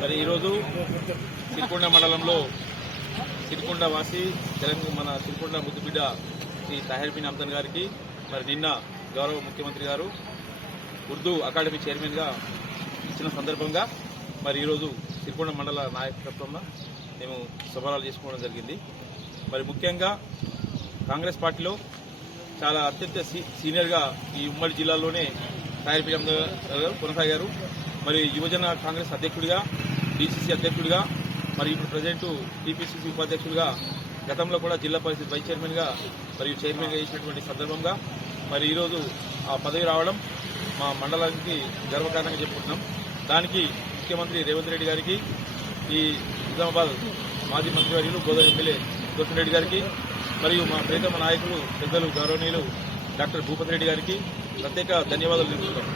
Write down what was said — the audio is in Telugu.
మరి ఈరోజు సిరికొండ మండలంలో సిరికొండ వాసి తెలంగాణ మన సిరికొండ ముద్దుబిడ్డ శ్రీ తాహిర్ బిన్ హమ్దన్ గారికి మరి నిన్న గౌరవ ముఖ్యమంత్రి గారు ఉర్దూ అకాడమీ చైర్మన్గా ఇచ్చిన సందర్భంగా మరి ఈరోజు సిరికొండ మండల నాయకత్వంలో మేము శుభారాలు చేసుకోవడం జరిగింది. మరి ముఖ్యంగా కాంగ్రెస్ పార్టీలో చాలా అత్యంత సీనియర్గా ఈ ఉమ్మడి జిల్లాలోనే తాహిర్ బిన్ హమ్దన్ గారు కొనసాగారు. మరి యువజన కాంగ్రెస్ అధ్యక్షుడిగా, డీసీసీ అధ్యక్షుడిగా, మరి ఇప్పుడు ప్రజెంట్ టీపీసీసీ ఉపాధ్యక్షుడిగా, గతంలో కూడా జిల్లా పరిషత్ వైస్ చైర్మన్గా మరియు చైర్మన్గా చేసినటువంటి సందర్భంగా మరి ఈరోజు ఆ పదవి రావడం మా మండలానికి గర్వకారణంగా చెప్పుకుంటున్నాం. దానికి ముఖ్యమంత్రి రేవంత్ రెడ్డి గారికి, ఈ నిజామాబాద్ మాజీ మంత్రివర్యులు గోదావరి ఎమ్మెల్యే గోవర్ధన్ రెడ్డి గారికి, మరియు మా ప్రియతమ నాయకులు పెద్దలు గౌరవనీయులు డాక్టర్ భూపతి రెడ్డి గారికి ప్రత్యేక ధన్యవాదాలు తెలుపుతున్నాం.